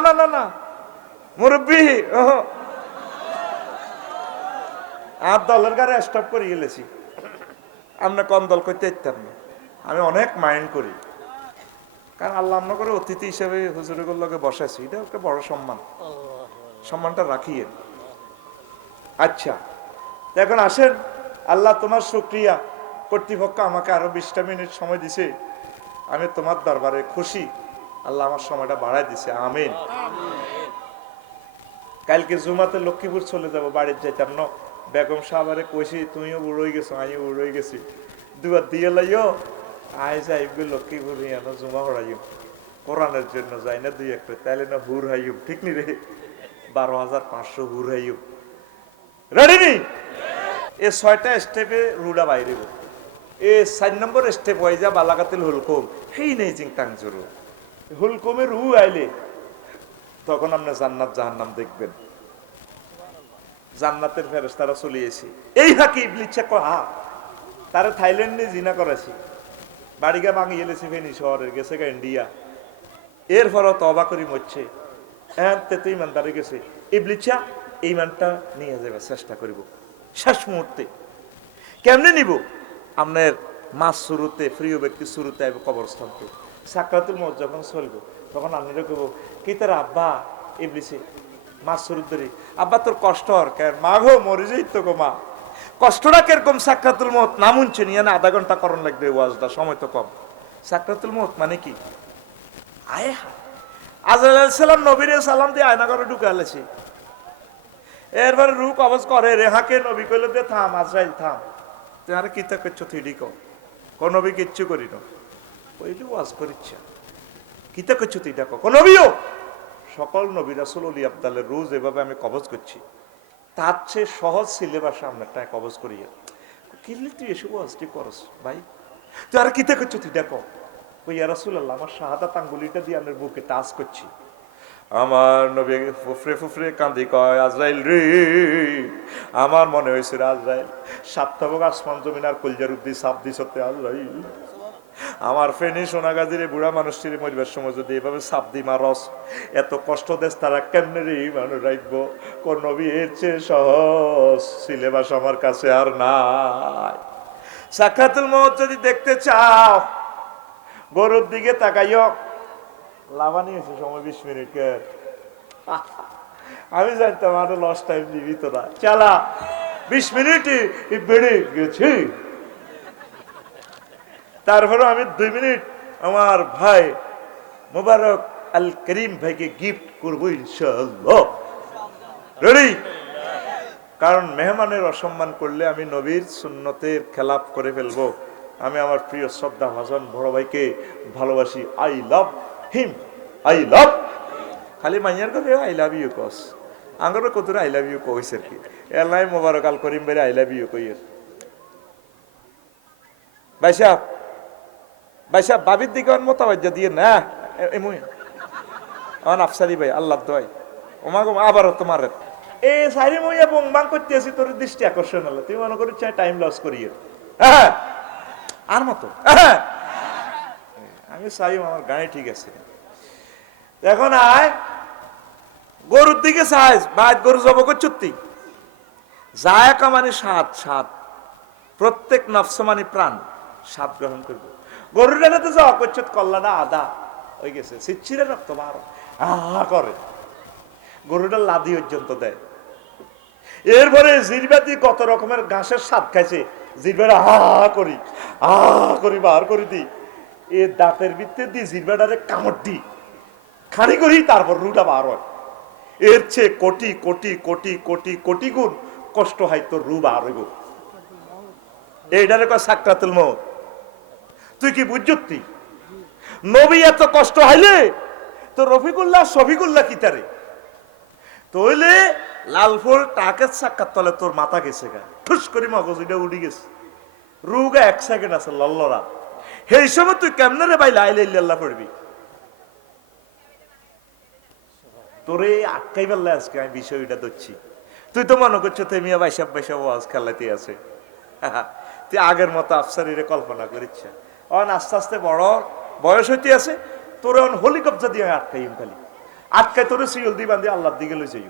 না না না না। আর দলের গাড়ি স্টপ করে গেলেছি। আমরা কম দল করতে ইত্যাম না। আমি অনেক মাইন্ড করি। কারণ আল্লাহ আমরা করে অতিথি হিসেবে হুজুরের লগে বসাছি এটা একটা বড় সম্মান। সম্মানটা রাখিয়ে। আচ্ছা এখন আসেন। আল্লাহ তোমার শুক্রিয়া। কর্তৃপক্ষ আমাকে আরও বিশটা মিনিট সময় দিছে। আমি তোমার দরবারে খুশি। আল্লাহ আমার সময়টা বাড়ায় দিছে, আমিন। কালকে জুমাতে লক্ষ্মীপুর চলে যাব, বাড়ির যাইতাম, ন? বেগম সাহাবারে কইছি, তুমিও বুড়ো হয়ে গেছো, আমিও বুড়ো হয়ে গেছি। দুবার দিয়ে লাইও, আয় যাইব লক্ষ্মীপুর ইয়ানো জুমা হড়াইও কোরআনের জন্য যাই না দুই একটা, তাইলে না হুর হাইব ঠিক নি রে? বারো হাজার পাঁচশো হুর হাইব রেডি নি? এ ছয়টা স্টেপে রুডা বাইরে। এ চার নম্বর স্টেপ হয়ে যা বালাকাতিল হুলকুম। সেই নেই জিং টাং জরু। হুলকুমে রু আইলে, তখন আপনি জান্নাত জাহান্নাম দেখবেন। জান্নাতের ফেরেস্তারা চলে এসে, এই হাকি ইবলিচ্ছে কহা? তারে থাইল্যান্ডে জিনা করেছি। বাড়িগা ভাঙি এলেছি ফেনি শহরের, গেছে গা ইন্ডিয়া। এরপরও তবা করি মরছে। হ্যাঁ তে তো ইমানদারে গেছে। ইবলিচ্ছা ইমানটা নিয়ে যাবে চেষ্টা করিব। শেষ মুহূর্তে। কেমনে নিব? আপনার মাছ শুরুতে, প্রিয় ব্যক্তি শুরুতে আইব কবরস্থানতে। সাকরাতুল মত যখন চলবো, তখন আপনারা কব কি তার আব্বা ইবলিছে মা ধরি আব্বা, তোর কষ্ট হর কেন মা গো, মরে যাই তো গো মা। কষ্টটা কীরকম সাকরাতুল মত? নামুনছে নিয়ে না আধা ঘণ্টা করণ লাগবে ওয়াজটা, সময় তো কম। সাকরাতুল মত মানে কি? আয় আজরাইল সালাম নবীর সালাম দিয়ে আয়না করে ঢুকে আলেছি। এরপরে রু কবজ করে, রেহাকে নবী কইলে, দে থাম, আজরাইল থাম। তুই আর কিতা করছ তুই ডিক কোন নবী কিচ্ছু করি না কইলি ওয়াজ করিচ্ছা কিতা করছ তুই? দেখো নবীও! সকল নবী রাসুল অলি আবদালের রোজ এভাবে আমি কবজ করছি। তার চেয়ে সহজ সিলেবাস আমরা কবজ করি। কিনলে তুই এসে ওয়াজটি করস ভাই? তুই আর কিতা করছ তুই? দেখো ওই রাসুল্লাহ আমার শাহাদাত আঙ্গুলিটা দিয়ে আমার বুকে টাচ করছি। আমার নবী ফুফরে ফুফরে কান্দি কয়, আজরাইল রে, আমার মনে হয়েছে রে আজরাইল সাপ্তাবক আসমান জমিন আর কলজার উদ্দি সাপ দি সত্যি আজরাইল। আমার ফেনি সোনাগাজির বুড়া মানুষটির মরিবার সময় যদি এভাবে সাপ দি মারস এত কষ্ট দেশ তারা কেমনে মানুষ রাখব কোন নবী এর চেয়ে সহজ সিলেবাস আমার কাছে আর নাই। সাক্ষাতুল মত যদি দেখতে চাও, গরুর দিকে তাকাইও। লাভানি হয়েছে সময় বিশ মিনিটের। আমি জানতাম আরও লস টাইম দিবি তোরা চালা, বিশ মিনিটই বেড়ে গেছি। তারপরে আমি দুই মিনিট আমার ভাই মোবারক আল করিম ভাইকে গিফট করব ইনশাল্লাহ রেডি কারণ মেহমানের অসম্মান করলে আমি নবীর সুন্নতের খেলাপ করে ফেলব। আমি আমার প্রিয় শ্রদ্ধা ভাষণ বড় ভাইকে ভালোবাসি। I love him I love খালি মাইয়ার কথা আই লাভ ইউ কস আঙ্গর কত আই লাভ ইউ কইস আর কি। এলাই মোবারক আল করিম বেরে আই লাভ ইউ কইয়ের বাইসা বাইসা বাবির দিকে মোতাবাজ্য দিয়ে না এমন। আমার আফসারি ভাই আল্লাহ দয় ওমাগো আবারও তোমার। এই সারি মইয়া বংবাং করতে আছি তোর দৃষ্টি আকর্ষণ হলো। তুই মনে করি চাই টাইম লস করি হ্যাঁ আর মতো? হ্যাঁ। আমি চাই আমার গাড়ি ঠিক আছে। এখন আয়। গরুর দিকে চাই বাদ গরু জব করছ তুই। জায়কা মানে সাত স্বাদ প্রত্যেক নফস মানে প্রাণ স্বাদ গ্রহণ করব। গরুর ডানাতে যাওয়া করছ কল্লাটা আদা। হয়ে গেছে, সিচ্ছিরে রক্ত বার আহা করে। গরুটা লাদি পর্যন্ত দেয়। এরপরে জিরবাতি কত রকমের ঘাসের স্বাদ খাইছে জিরবাটা হা হা করি, আ করি, বার করি দি এ দাঁতের ভিত্তে দি জিরবাটারে কামড় দি খানি করি, তারপর রুটা বার হয়। এর চেয়ে কোটি কোটি কোটি কোটি কোটি গুণ কষ্ট হয় তোর রু বার হইব। এইটারে কয় সাকরাতুল মত। তুই কি বুঝতি নবী এত কষ্ট হাইলে তো রফিকুল্লাহ, শফিকুল্লাহ কি তারে? তইলে লালফুল টাকের সাক্ষাৎ তলে তোর মাথা গেছে গা। ঠুস করি মগজ, এটা উঠি গেছে। রুগা এক সেকেন্ড আছে, লল্লরা। সেই সময় তুই কেমনে রে ভাই লাইলে ইল্লাল্লাহ পড়বি? তোরে আটকাই পারলে আজকে আমি বিষয়টা ধরছি। তুই তো মনে করছ তেমিয়া বাইসাব বাইসাব ওয়াজ খেলাতে আছে। তুই আগের মতো আফসারিরে কল্পনা করিচ্ছ অন আস্তে আস্তে বড় বয়স হইতে আছে, তোর অন হলি কবজা দিয়ে আটকাইম খালি। আটকায় তোর সিগল দি বান্ধি আল্লাহর দিকে লই যাই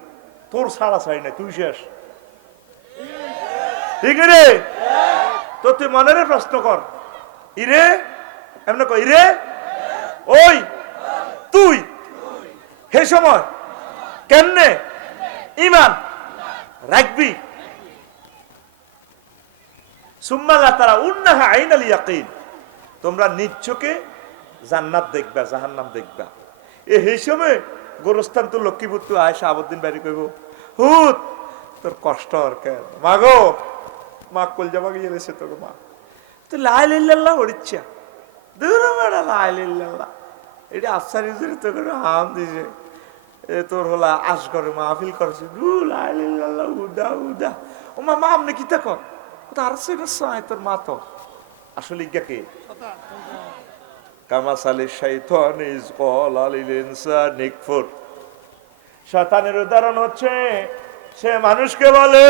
তোর সারা ছাড়ি নাই, তুই শেষ। ঠিক রে? তো তুই মনের প্রশ্ন কর, ইরে? এমন কই ইরে? ওই? তুই? হে সময়? কেমনে? ইমান? রাখবি সুম্মাল্লাহ তারা উন্নাহা আইন আল ইয়াকিন। তোমরা চোখে জান্নাত দেখবা, জাহান্নাম দেখবা। এ হিসেবে গোরস্থান তো লক্ষ্মীপুর তো আয়, শাহাবুদ্দিন বাড়ি কইব, হুত, তোর কষ্ট আর কেন? মাগো মা কল যাবা গিয়ে গেছে তোর মা। তো লাই লিল্লাল্লাহ ওড়িচ্ছা। দূর বেড়া লাই লিল্লাল্লাহ। এটা আফসার ইউজুরি তো করে হাম দিছে। এ তোর হলা আস করে মাহফিল করেছে। দু লাই লিল্লাল্লাহ, উদা উদা। ও মা মা আমনে কিতা কর ও তো আর সে সাই তোর মা তো। আসলে কে? কামা সালি শৈথন ইজ কল আলিলেনসা নিকফুর শতানের উদাহরণ হচ্ছে, সে মানুষকে বলে,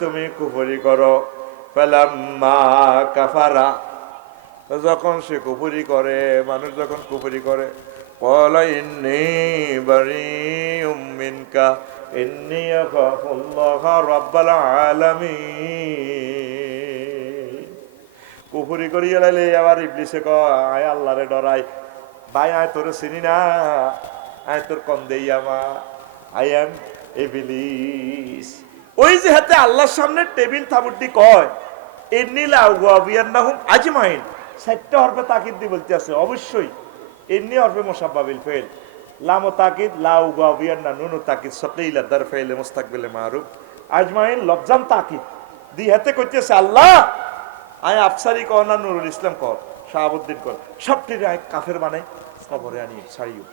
তুমি কুপুরি করো। মা কাফারা। যখন সে কুপুরি করে, মানুষ যখন কুফুরি করে ইন্নি কুফুরি করিয়া লাইলে আবার ইবলিসে কয় আল্লাহরে ডরাই। ভাই, আয় তোর চিনি না, আয় তোর কম দেই আমা। আই এম ইবলিস। ওই যে হাতে আল্লাহর সামনে টেবিল থাবুটি কয় এন্নিলা ওয়াবিয়ান্নাহুম আজমাইন। সাতটা হরফে তাকিদ দি বলতে আছে, অবশ্যই। এমনি হরফে মোসাব্বাবিল ফেল লাম তাকিদ লাউ ওয়াবিয়ান্না নুনু তাকিদ, সকিলা দার ফেলে মুস্তাকবিলে মারুফ। আজমাইন লবজাম তাকিদ। দি হাতে কইতেছে, আল্লাহ আয় আফসারি কর না নুরুল ইসলাম কর, শাহাবুদ্দিন কর। সবটি আয় কাফের মানে কবরে আনি, ছাড়িও।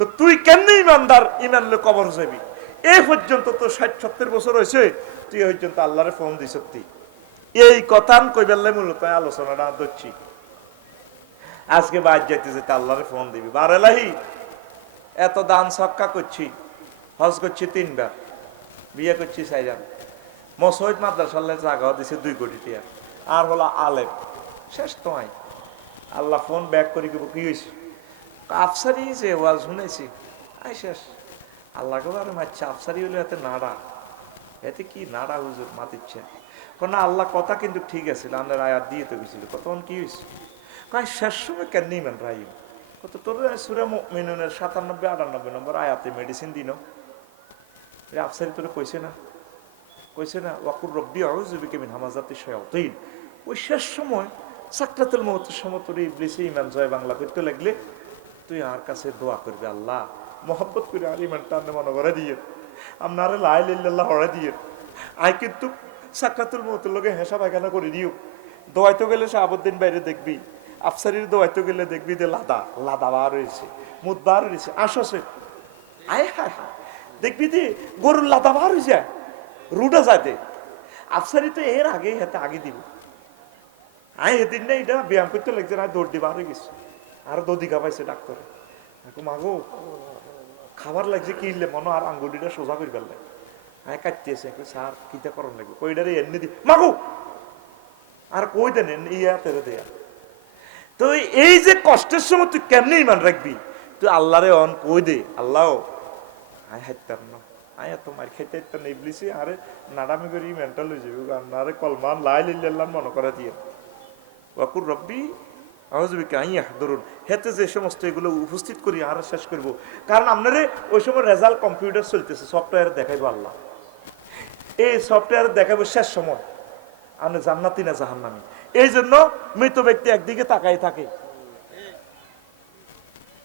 তো তুই কেমনি ইমানদার? ইমান কবর যাবি এই পর্যন্ত তো ষাট, সত্তর বছর হয়েছে তুই পর্যন্ত আল্লাহরে ফোন দিস সত্যি। এই কথা কই বেললে মূলত আলোচনাটা ধরছি। আজকে বাদ যাইতেছে তা আল্লাহরে ফোন দিবি। বারেলাহি এত দান সক্কা করছি, হজ করছি তিনবার, বিয়ে করছি সাইজান মসজিদ মাদ্রাসাল্লাহ জায়গা দিছে দুই কোটি টিয়া আর হলো আলেম। শেষ তো তোমায় আল্লাহ ফোন ব্যাক করি কি হয়েছে আফসারি যে ওয়াজ শুনেছি, আই শেষ। আল্লাহ আর মারছে, আফসারি হলো এতে নাড়া। এতে কি নাড়া হুজুর, মাতিচ্ছে। না, আল্লাহ কথা কিন্তু ঠিক আছে আল্লাহর আয়াত দিয়ে তো গেছিল। তখন কি হয়েছে কাই শেষ সময় কেন নিবেন রাহিম কত তোর সুরে মিনুনের সাতানব্বই, আটানব্বই নম্বর আয়াতে মেডিসিন দিন। আফসারি তোরে কইছে না। কইছে না, ওয়াকুর রব্বি আউযুবিকা মিন হামাজাতি শায়াতিন। ওই শেষ সময় সাকরাতুল মউতের সময় তোর ইবলিসে ইমান জয় বাংলা করতে লাগলে, তুই আর কাছে দোয়া করবি আল্লাহ, মহব্বত করে আর ইমান টান মনে করে দিয়ে আপনারে লাই লিল্লাল্লাহ হরে দিয়ে। আই কিন্তু সাকরাতুল মউতের লগে হেসা পায়খানা করে দিও। দোয়াইতে গেলে সে আবদ্দিন বাইরে দেখবি, আফসারির দোয়াইতে গেলে দেখবি যে লাদা লাদা বার রয়েছে মুদ বার রয়েছে আসছে আয়, হায় হায়। দেখবি যে গরুর লাদা হয়ে যায় রুডা যাতে আফসারি তো এর আগে হাতে আগে দিব। আই এদিন না এটা ব্যায়াম করতে লাগছে না, দৌড় দিবা হয়ে গেছে। আর দদিকা পাইছে ডাক্তারে। মাগো, খাবার লাগছে কি ইলে মনে, আর আঙ্গুলিটা সোজা করে ফেললে আয় কাটতেছে স্যার কিতা করন লাগবে। কইডারে এমনি দি মাগো! আর কই দেন ইয়া তেরে দেয়া তো এই যে কষ্টের সময় তুই কেমনে ইমান রাখবি তুই আল্লাহরে অন কই দে, আল্লাহ আয় হাইতার না আয়া তোমার খেতে নেবলিছি, আরে নাডামি করি মেন্টাল হয়ে যাবে আরে কলমান লাই লিল্লাহ মনে করা দিয়ে। ওয়াকুর রব্বি আউযুবিকা আন ইয়াহদুরুন। হেতে যে সমস্ত এগুলো উপস্থিত করি, আর শেষ করব। কারণ আপনারে ওই সময় রেজাল্ট কম্পিউটার চলতেছে, সফটওয়্যার দেখাইবো আল্লাহ। এই সফটওয়্যার দেখাবো শেষ সময়। আপনি জান্নাতি না জাহান্নামি। এই জন্য মৃত ব্যক্তি একদিকে তাকাই থাকে।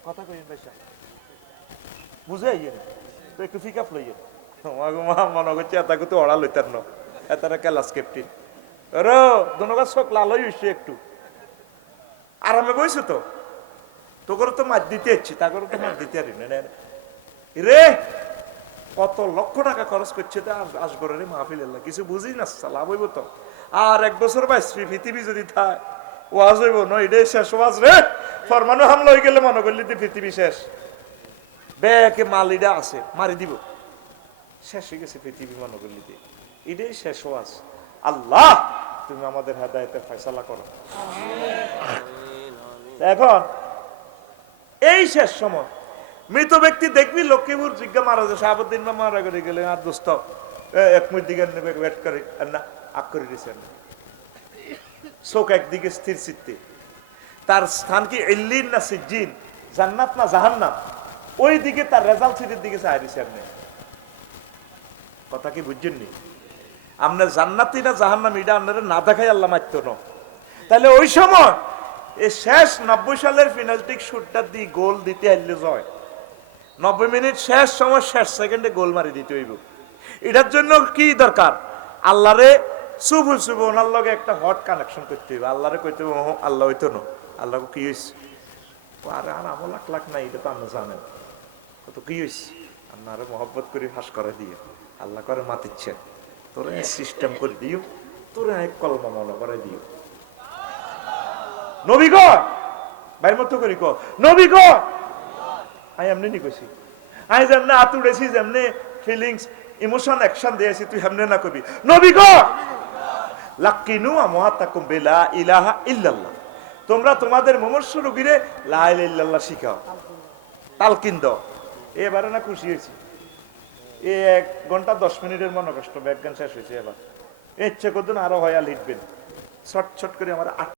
কথা কই বুঝে আইয়েন? একটু ফিক আপ লইয়েন। তোমাকে মা মনে করছে এতাকে তো অড়া লইতার ন। ক্লাস ক্যাপ্টেন রো, দনগা চোখ লাল হইছে একটু। আরামে বইছে তো? তোকে তো মার দিতে ইচ্ছি তাকে তো মার দিতে পারি রে, কত লক্ষ টাকা খরচ করছে তা তো আসগরের মাহফিল কিছু বুঝি না লাভ হইব তো। আর এক বছর বাইসবি পৃথিবী যদি থাক ওয়াজ হইব ন এটাই শেষ ওয়াজ রে। ফরমানো হামলা হয়ে গেলে মনে করলি পৃথিবী শেষ। ব্যাকে মাল এটা আছে, মারি দিব। শেষ হয়ে গেছে পৃথিবী মনে করলি যে এটাই শেষ ওয়াজ। আল্লাহ, তুমি আমাদের হেদায়তের ফয়সালা করো। এখন, এই শেষ সময়, মৃত ব্যক্তি দেখবি লক্ষ্মীপুর জিজ্ঞা মারা যায় শাহাবুদ্দিন মা মারা করে গেলে, আর দোস্ত এক মিনিট দিকে ওয়েট করে, আর না, আগ করে দিয়েছে না চোখ একদিকে স্থির চিত্তে। তার স্থান কি এল্লিন না সিজ্জিন? জান্নাত না জাহান্নাম? ওই দিকে তার রেজাল্ট সিটের দিকে চাই দিছে আপনি। কথা কি বুঝছেননি আপনার জান্নাতি না জাহান্নাম এটা আপনারা না দেখাই আল্লাহ মাত্র ন। তাহলে ওই সময় এই শেষ নব্বই সালের ফিনালটিক শুটটা দিয়ে গোল দিতে হারলে জয়। নব্বই মিনিট শেষ সময় শেষ সেকেন্ডে গোল মারি দিতে হইব। এটার জন্য কি দরকার? আল্লাহরে শুভুল শুভ ওনার লগে একটা হট কানেকশন করতে হইবে। আল্লাহরে কইতে হইব, আল্লাহ হইতো না। আল্লাহ কি হয়েছে আরে আমার লাখ লাখ নাই এটা তো আপনি জানেন। কি হয়েছে মহব্বত করে ফাঁস করে আল্লাহ করে মাতিচ্ছে। সিস্টেম করে দিও এক মনে করে দিও। নবী করি ক। নবী এমনি নি কইছি। আমি যেমনে আতুড়েছি যেমনে ফিলিংস ইমোশন অ্যাকশন দিয়েছি, তুই হেমনে না কবি। নবী গো! লাক্কিনু আমহাতাকুম ইলাহা ইল্লাল্লাহ। তোমরা তোমাদের মুমূর্ষ রোগীরে লা ইল্লাল্লাহ শিখাও। তালকিন দাও। এবারে না খুশি হয়েছি। এ এক ঘণ্টা দশ মিনিটের মনে কষ্ট, ব্যাগ গান শেষ হয়েছে এবার? ইচ্ছে করতেন আরও হয় লিখবেন ছট ছট করে আমার